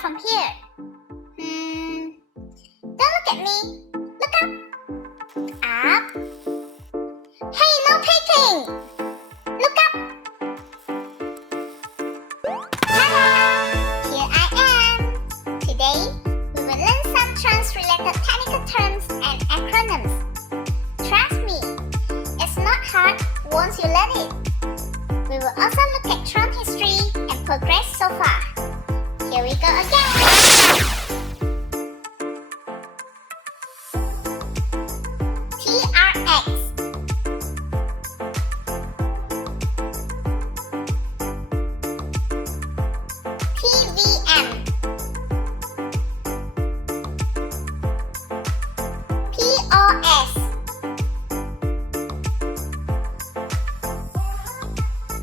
from here. Don't look at me. Look up. Up. Hey, no peeking! Look up. Ta-da! Here I am. Today, we will learn some Tron-related technical terms and acronyms. Trust me, it's not hard once you learn it. We will also look at Tron history and progress so far. Here we go again. TRX, TVM, POS,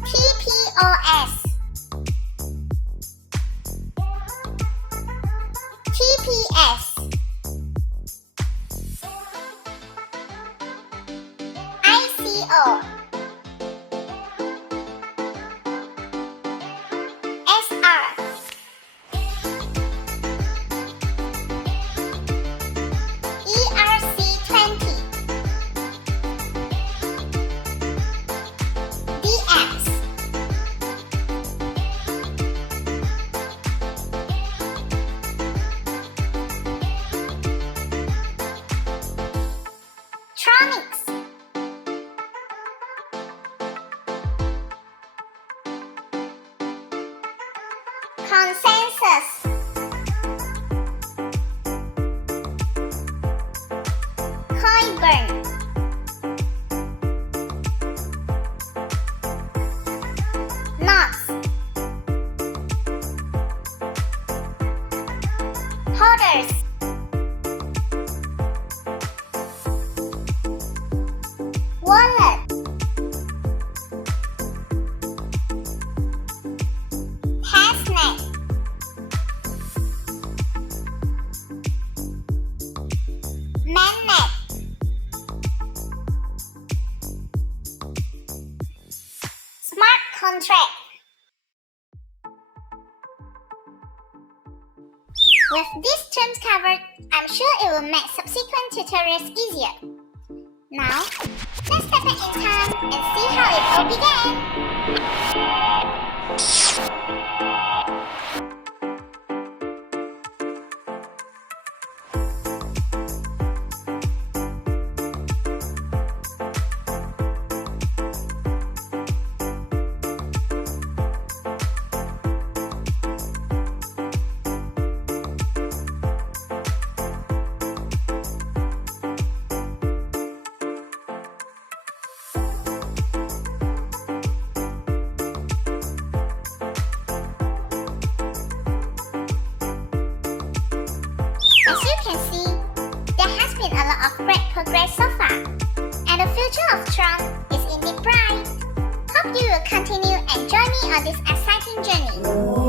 TPOS, TPS, ICO, SR, ERC20, DX, Tronics, Consensus, Coinburn, Knots, Holders, Wallet, Testnet, Mainnet, Smart Contract. With these terms covered, I'm sure it will make subsequent tutorials easier. Now, let's step back in time and see how it all began. As you can see, there has been a lot of great progress so far, and the future of Tron is indeed bright. Hope you will continue and join me on this exciting journey.